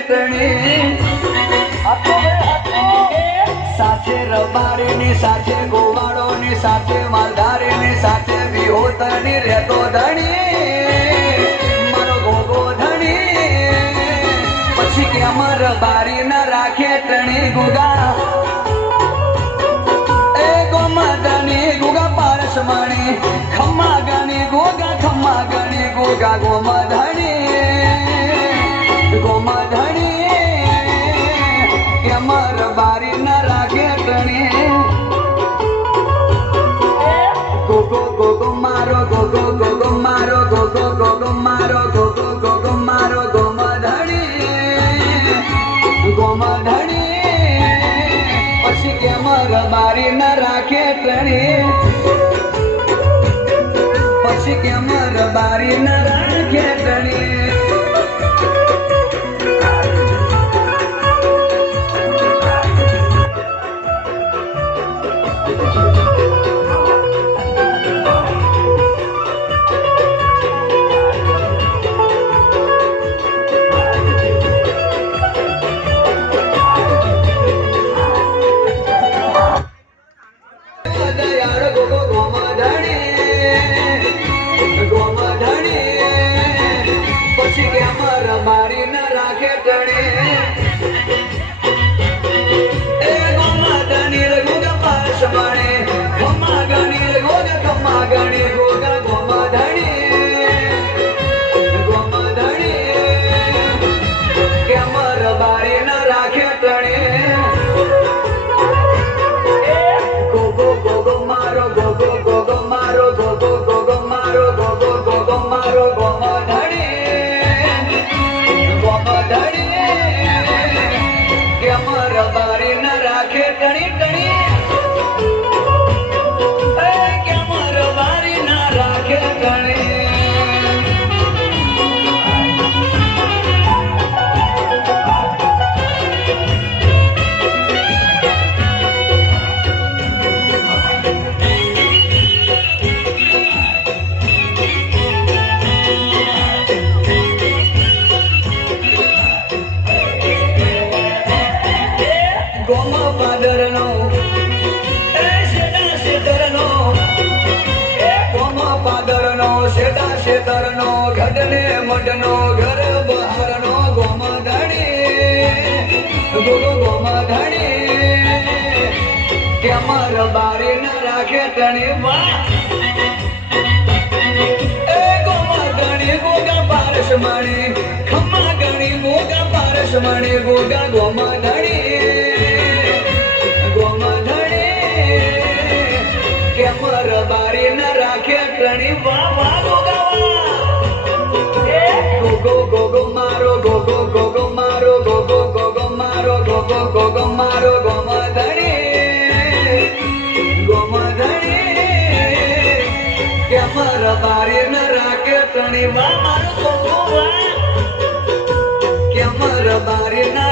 ટણી સાથે રબારી ની સાથે ગોવાળો ની સાથે માલધારી ની સાથે વિહોતર ની રહેતો ધણી મારો ગોગો ધણી પછી કેમ રબારી ના રાખે ટણી ગુગા એ ગોમધણી ગુગા પારસમણી ખમ્મા ગણી ગોગા ખમ્મા ગણી ગોગા ગોમધણી ગોમધણી કેમ રબારી ના રાખે ટણી ગોગો ગોગો મારો ગોગો ગોગો મારો ગોગો ગોગો મારો ગોગો ગોગો મારો ગોમધણી ગોમધણી પછી કેમ રબારી ના રાખે ટણી પછી કેમ રબારી ના રાખે ટણી મારી ના રાખે ટણી એ ગોમધણી ગોગા પારસમણી ખમ્મા ગણી ગોગા ખમ્મા ગણી ગોગા ગોમધણી ગોમધણી કેમ રબારી ના રાખે ટણી ગોગો ગોગો મારો ગોગો ગોગો મારો ગોગો ગોગો મારો ગોગો ગોગો મારો ગોમધણી કેમ રબારી ના રાખે ટણી ટણી કેમ રબારી ના રાખે ટણી ગોમ પાદરનો એ શેડા શેતરનો એ ગોમ પાદરનો શેડા શેતરનો ગઢને મઢનો ઘર બહારનો ગોમધણી ગોગો ગોમધણી કેમ રબારી ના રાખે ટણી વાહ એ ગોમધણી ગોગા પારસમણી ખમ્મા ગણી ગોગા પારસમણી ગોગા ગોમધણી કેમ રબારી ના રાખે ટણી વાહ વાહ ગોગા ગોગો ગોગો મારો ગોગો ગોગો મારો ગોગો ગોગો મારો ગોગો ગોગો મારો ગોમધણી ગોમધણી કેમ રબારી ના રાખે ટણી વાહ મારો ગોગો વાહ કેમ રબારી ના